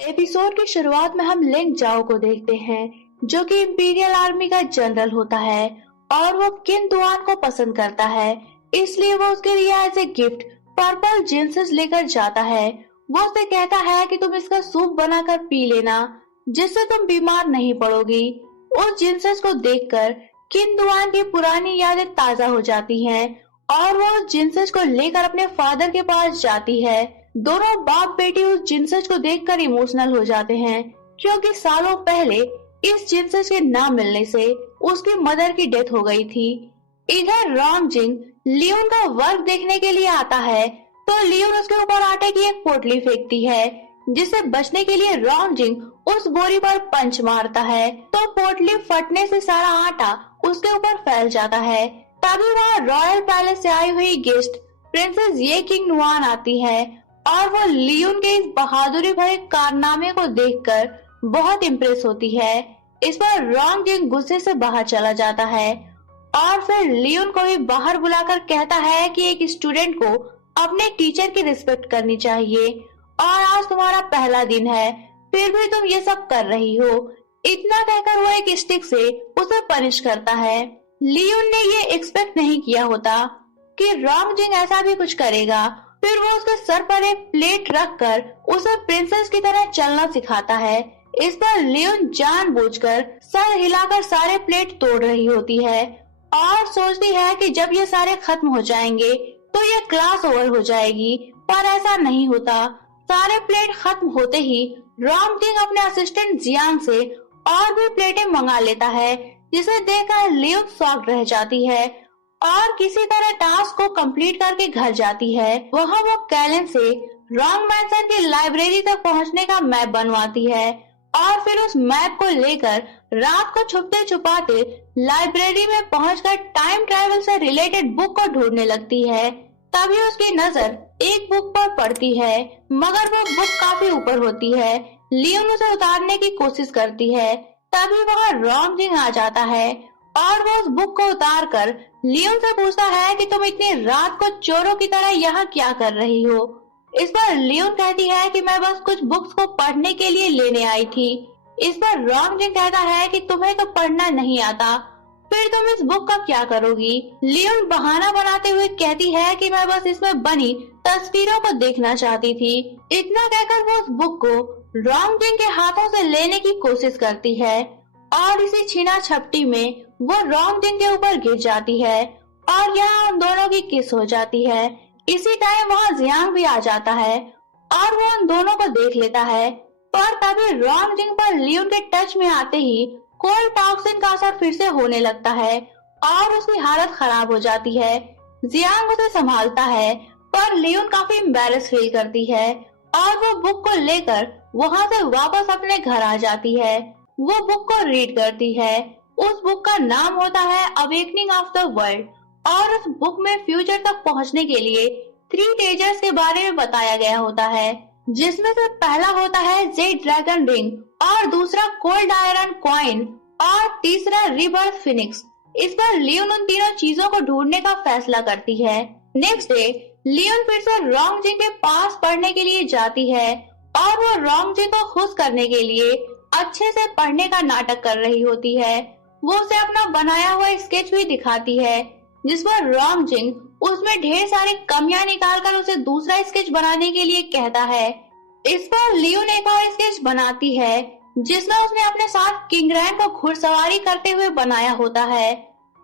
Episode की शुरुआत में हम लिंग जाओ को देखते हैं, जो कि इंपीरियल आर्मी का जनरल होता है और वो किन दुआन को पसंद करता है, इसलिए वो उसके लिए एज ए गिफ्ट पर्पल जिंसेस लेकर जाता है। वो उसे कहता है कि तुम इसका सूप बनाकर पी लेना, जिससे तुम बीमार नहीं पड़ोगी। उस जिंसेस को देखकर किन दुआन की पुरानी यादें ताजा हो जाती हैं और वो उस जिंसेस को लेकर अपने फादर के पास जाती है। दोनों बाप बेटी उस जिंसेस को देखकर इमोशनल हो जाते हैं, क्योंकि सालों पहले इस जिंसेस के ना मिलने से उसकी मदर की डेथ हो गई थी। इधर रॉन्गजिंग लियोन का वर्क देखने के लिए आता है, तो लियोन उसके ऊपर आटे की एक पोटली फेंकती है, जिससे बचने के लिए रॉन्गजिंग उस बोरी पर पंच मारता है, तो पोटली फटने से सारा आटा उसके ऊपर फैल जाता है। तभी वहाँ रॉयल पैलेस से आई हुई गेस्ट प्रिंसेस ये किंग नुआन आती है और वो लियोन के इस बहादुरी भरे कारनामे को देखकर बहुत इम्प्रेस होती है। इस पर रॉन्गजिंग गुस्से से बाहर चला जाता है और फिर लियोन को भी बाहर बुलाकर कहता है कि एक स्टूडेंट को अपने टीचर की रिस्पेक्ट करनी चाहिए और आज तुम्हारा पहला दिन है, फिर भी तुम ये सब कर रही हो। इतना कहकर वो एक स्टिक से उसे पनिश करता है। लियोन ने ये एक्सपेक्ट नहीं किया होता कि रॉन्गजिंग ऐसा भी कुछ करेगा। फिर वो उसके सर पर एक प्लेट रखकर उसे प्रिंसेस की तरह चलना सिखाता है। इस पर लियोन जानबूझकर सर हिलाकर सारे प्लेट तोड़ रही होती है और सोचती है कि जब ये सारे खत्म हो जाएंगे तो ये क्लास ओवर हो जाएगी, पर ऐसा नहीं होता। सारे प्लेट खत्म होते ही रॉन्गजिंग अपने असिस्टेंट जियांग से और भी प्लेटें मंगा लेता है, जिसे देखकर लियोन शॉक्ड रह जाती है और किसी तरह टास्क को कंप्लीट करके घर जाती है। वहाँ वो कैलन से रॉन्ग मैंसन की लाइब्रेरी तक पहुँचने का मैप बनवाती है और फिर उस मैप को लेकर रात को छुपते छुपाते लाइब्रेरी में पहुंचकर टाइम ट्रैवल से रिलेटेड बुक को ढूंढने लगती है। तभी उसकी नजर एक बुक पर पड़ती है, मगर वो बुक काफी ऊपर होती है। लियोन उसे उतारने की कोशिश करती है, तभी वहाँ रॉन्गजिंग आ जाता है और वो उस बुक को उतार कर लियोन से पूछता है कि तुम इतनी रात को चोरों की तरह यहाँ क्या कर रही हो। इस पर लियोन कहती है कि मैं बस कुछ बुक्स को पढ़ने के लिए लेने आई थी। इस पर रॉन्गजिंग कहता है कि तुम्हें तो पढ़ना नहीं आता, फिर तुम इस बुक का क्या करोगी। लियोन बहाना बनाते हुए कहती है कि मैं बस इसमें बनी तस्वीरों को देखना चाहती थी। इतना कहकर वो उस बुक को रॉन्गजिंग के हाथों से लेने की कोशिश करती है और इसी छीना झपटी में वो रॉन्गजिंग के ऊपर गिर जाती है और यहाँ उन दोनों की किस हो जाती है। इसी टाइम वहाँ जियांग भी आ जाता है और वो उन दोनों को देख लेता है, पर तभी रॉन्गजिंग पर लियोन के टच में आते ही कोल्ड टॉक्सिन का असर फिर से होने लगता है और उसकी हालत खराब हो जाती है। जियांग उसे संभालता है, पर लियोन काफी एम्बैरेस फील करती है और वो बुक को लेकर वहाँ से वापस अपने घर आ जाती है। वो बुक को रीड करती है। उस बुक का नाम होता है अवेकनिंग ऑफ द वर्ल्ड और उस बुक में फ्यूचर तक पहुंचने के लिए 3 स्टेजेस के बारे में बताया गया होता है, जिसमें से पहला होता है जेड ड्रैगन रिंग और दूसरा कोल्ड आयरन कॉइन और तीसरा रिबर्थ फिनिक्स। इस पर लियोन उन तीनों चीजों को ढूंढने का फैसला करती है। नेक्स्ट डे लियोन फिर से रॉन्गजिंग के पास पढ़ने के लिए जाती है और वो रॉन्गजिंग को खुश करने के लिए अच्छे से पढ़ने का नाटक कर रही होती है। वो उसे अपना बनाया हुआ स्केच भी दिखाती है, जिस पर रॉन्गजिंग उसमें ढेर सारी कमियां निकालकर उसे दूसरा स्केच बनाने के लिए कहता है। इस पर लियोन एक और स्केच बनाती है, जिसमें उसने अपने साथ किंगरैन को घुड़सवारी करते हुए बनाया होता है।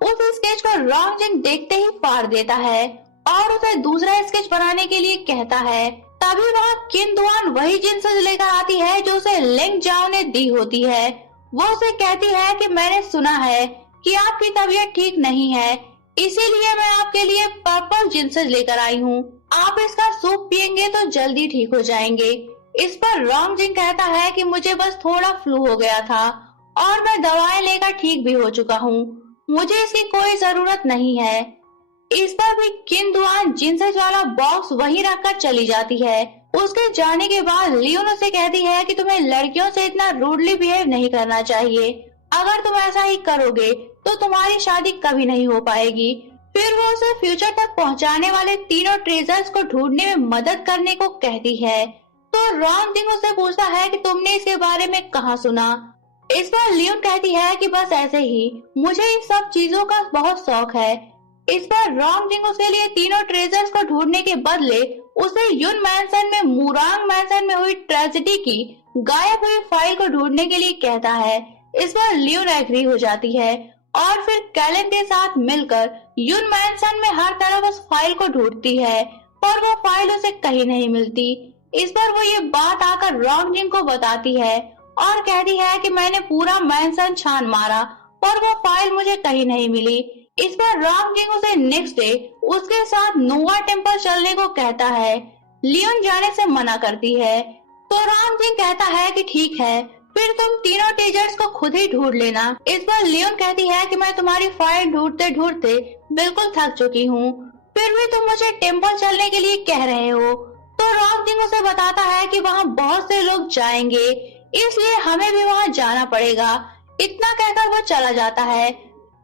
उस स्केच को रॉन्गजिंग देखते ही फाड़ देता है और उसे दूसरा स्केच बनाने के लिए कहता है। तभी वहाँ किन दुआन वही जिंसेस लेकर आती है जो उसे लिंग जाओ ने दी होती है। वो उसे कहती है कि मैंने सुना है कि आपकी तबीयत ठीक नहीं है, इसीलिए मैं आपके लिए पर्पल जिंसेस लेकर आई हूँ। आप इसका सूप पियेंगे तो जल्दी ठीक हो जाएंगे। इस पर रॉन्गजिंग कहता है कि मुझे बस थोड़ा फ्लू हो गया था और मैं दवाएं लेकर ठीक भी हो चुका हूँ, मुझे इसकी कोई जरूरत नहीं है। इस पर भी किन दुआन जिंसेस वाला बॉक्स वहीं रखकर चली जाती है। उसके जाने के बाद लियोन उसे कहती है कि तुम्हें लड़कियों से इतना रूडली बिहेव नहीं करना चाहिए, अगर तुम ऐसा ही करोगे तो तुम्हारी शादी कभी नहीं हो पाएगी। फिर वो उसे फ्यूचर तक पहुंचाने वाले तीनों ट्रेजर्स को ढूंढने में मदद करने को कहती है। तो रॉन्ग जिंग उससे पूछता है कि तुमने इसके बारे में कहाँ सुना। इस बार लियोन कहती है कि बस ऐसे ही, मुझे इन सब चीजों का बहुत शौक है। इस बार रॉन्ग जिंग उसके लिए तीनों ट्रेजर्स को ढूंढने के बदले उसे युन मैंसन में मुरांग मैंसन में हुई ट्रेजेडी की गायब हुई फाइल को ढूंढने के लिए कहता है। इस बार लियोन एग्री हो जाती है और फिर कैलन के साथ मिलकर युन मैंसन में हर तरफ उस फाइल को ढूंढती है, पर वो फाइल उसे कहीं नहीं मिलती। इस बार वो ये बात आकर रॉन्ग जिंग को बताती है और कहती है कि मैंने पूरा मैंसन छान मारा पर वो फाइल मुझे कहीं नहीं मिली। इस बार रॉन्ग जिंग उसे नेक्स्ट डे उसके साथ नोआ टेम्पल चलने को कहता है। लियोन जाने से मना करती है तो रॉन्ग जिंग कहता है कि ठीक है, फिर तुम तीनों टीचर्स को खुद ही ढूंढ लेना। इस बार लियोन कहती है कि मैं तुम्हारी फाइल ढूंढते ढूंढते बिल्कुल थक चुकी हूँ, फिर भी तुम मुझे टेम्पल चलने के लिए कह रहे हो। तो रॉन्ग जिंग उसे बताता है कि वहाँ बहुत से लोग जाएंगे, इसलिए हमें भी वहाँ जाना पड़ेगा। इतना कहकर वो चला जाता है।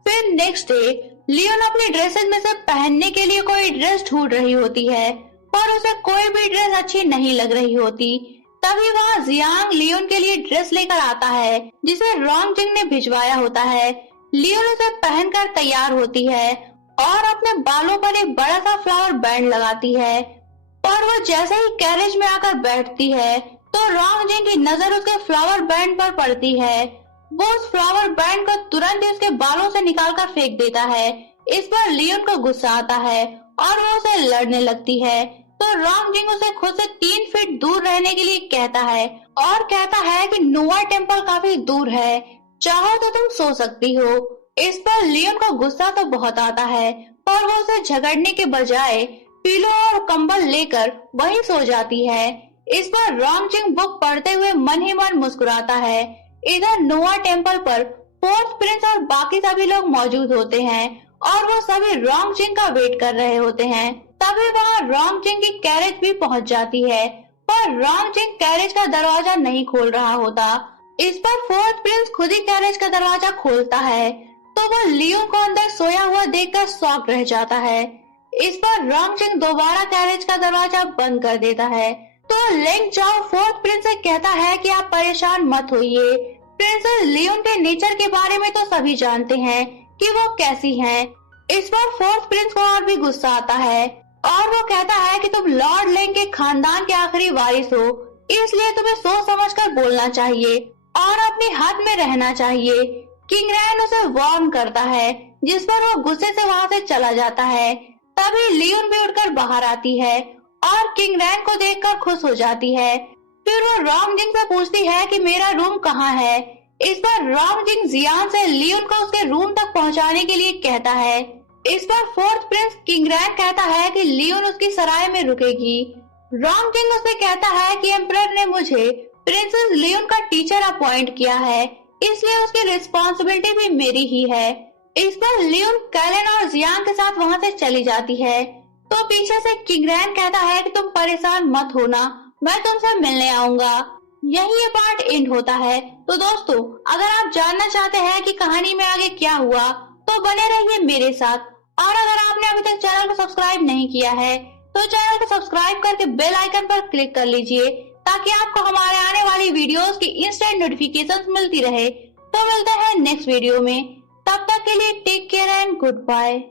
फिर नेक्स्ट डे लियोन अपनी ड्रेसेस में से पहनने के लिए कोई ड्रेस ढूंढ रही होती है, पर उसे कोई भी ड्रेस अच्छी नहीं लग रही होती। तभी वहाँ जियांग लियोन के लिए ड्रेस लेकर आता है जिसे रॉन्ग जिंग ने भिजवाया होता है। लियोन उसे पहनकर तैयार होती है और अपने बालों पर एक बड़ा सा फ्लावर बैंड लगाती है, और वो जैसे ही कैरेज में आकर बैठती है तो रॉन्ग जिंग की नजर उसके फ्लावर बैंड पर पड़ती है। वो उस फ्लावर बैंड को तुरंत ही उसके बालों से निकालकर फेंक देता है। इस पर लियोन को गुस्सा आता है और वो उसे लड़ने लगती है। तो रॉन्ग जिंग उसे खुद से 3 फीट दूर रहने के लिए कहता है और कहता है कि नोआ टेम्पल काफी दूर है, चाहो तो तुम सो सकती हो। इस पर लियोन को गुस्सा तो बहुत आता है, पर वो उसे झगड़ने के बजाय पिलो और कंबल लेकर वहीं सो जाती है। इस बार रॉन्ग जिंग बुक पढ़ते हुए मन ही मन मुस्कुराता है। इधर नोआ टेम्पल पर फोर्थ प्रिंस और बाकी सभी लोग मौजूद होते हैं और वो सभी रॉन्ग जिंग का वेट कर रहे होते हैं। तभी वहाँ रॉन्ग जिंग की कैरेज भी पहुंच जाती है, पर रॉन्ग जिंग कैरेज का दरवाजा नहीं खोल रहा होता। इस पर फोर्थ प्रिंस खुद ही कैरेज का दरवाजा खोलता है तो वो लियोन को अंदर सोया हुआ देखकर शॉक रह जाता है। इस पर रॉन्ग जिंग दोबारा कैरेज का दरवाजा बंद कर देता है। तो लेंग जाओ फोर्थ प्रिंस से कहता है कि आप परेशान मत होइए, प्रिंसेस लियोन के नेचर के बारे में तो सभी जानते हैं कि वो कैसी हैं। इस पर फोर्थ प्रिंस को और भी गुस्सा आता है और वो कहता है कि तुम लॉर्ड लेंग के खानदान के आखिरी वारिस हो, इसलिए तुम्हें सोच समझकर बोलना चाहिए और अपनी हद में रहना चाहिए। किंग रैन उसे वार्न करता है, जिस पर वो गुस्से से वहाँ से चला जाता है। तभी लियोन भी उठकर बाहर आती है और किंग रैन को देखकर खुश हो जाती है। फिर वो रॉन्ग जिंग से पूछती है कि मेरा रूम कहाँ है। इस बार रॉन्ग जिंग जियान से लियोन को उसके रूम तक पहुंचाने के लिए कहता है। इस बार फोर्थ प्रिंस किंग रैन कहता है कि लियोन उसकी सराय में रुकेगी। रॉन्ग जिंग उसे कहता है कि एम्परर ने मुझे प्रिंसेस लियोन का टीचर अपॉइंट किया है, इसलिए उसकी रिस्पॉन्सिबिलिटी भी मेरी ही है। इस पर लियोन कैलन और जियांग के साथ वहाँ से चली जाती है तो पीछे से किंग रैन कहता है कि तुम परेशान मत होना, मैं तुमसे मिलने आऊंगा। यही ये पार्ट एंड होता है। तो दोस्तों, अगर आप जानना चाहते हैं कि कहानी में आगे क्या हुआ तो बने रहिए मेरे साथ, और अगर आपने अभी तक चैनल को सब्सक्राइब नहीं किया है तो चैनल को सब्सक्राइब करके बेल आइकन पर क्लिक कर लीजिए ताकि आपको हमारे आने वाली वीडियोस की इंस्टेंट नोटिफिकेशंस मिलती रहे। तो मिलते हैं नेक्स्ट वीडियो में, तब तक के लिए take care and good bye.